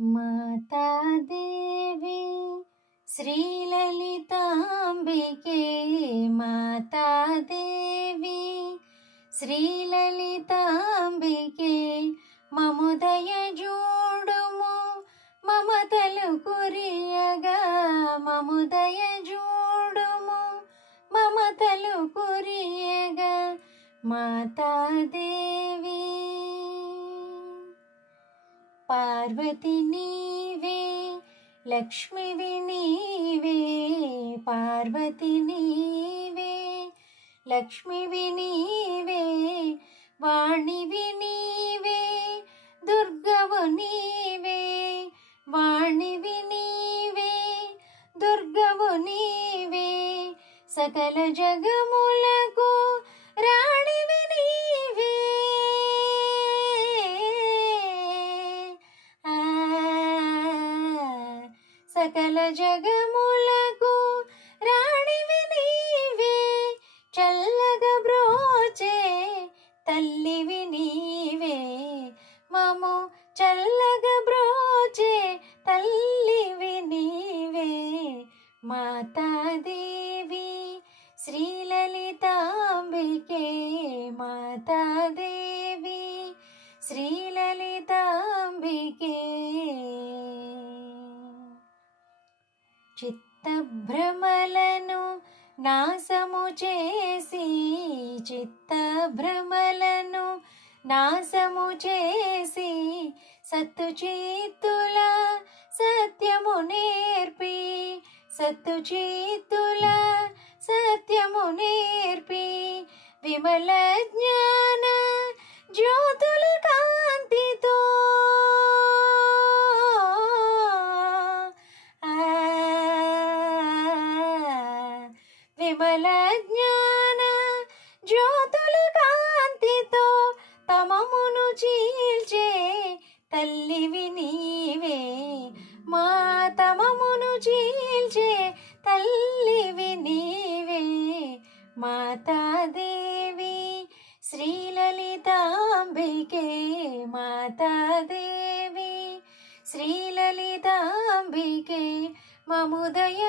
मातादेवी श्रीललिताम्बिके मातादेवी श्रीललिताम्बिके ममुदय जूडुमु ममतलु कुरियगा ममुदय जूडुमु ममतलु कुरियगा मातादेवी पार्वती नीवे लक्ष्मी नीवे पार्वती नीवे लक्ष्मी नीवे वाणी नीवे दुर्गवु नीवे वाणी नीवे दुर्गवु नीवे सकल जगमुలకు राणिవి నీవే सकल जगमुలకు రాణివి నీవే చల్లగా బ్రోచే తల్లివి నీవే మము చల్లగా బ్రోచే తల్లివి నీవే మాతాదేవి శ్రీలలితాంబికే మాతాదేవి శ్రీలలితాంబికే చిత్తభ్రమలను నాశము చేసి చిత్తభ్రమలను నాశము చేసి సత్తుచిత్తుల సత్యము నేర్పి సత్తుచిత్తుల సత్యము నేర్పి విమల జ్ఞాన జ్యోతుల కాంతితో విమల జ్ఞాన జ్యోతుల కాంతితో తమమును చీల్చే తల్లివి నీవే మా తమమును చీల్చే తల్లివి నీవే మాతాదేవి శ్రీలలితాంబికే మాతాదేవి శ్రీలలితాంబికే మముదయ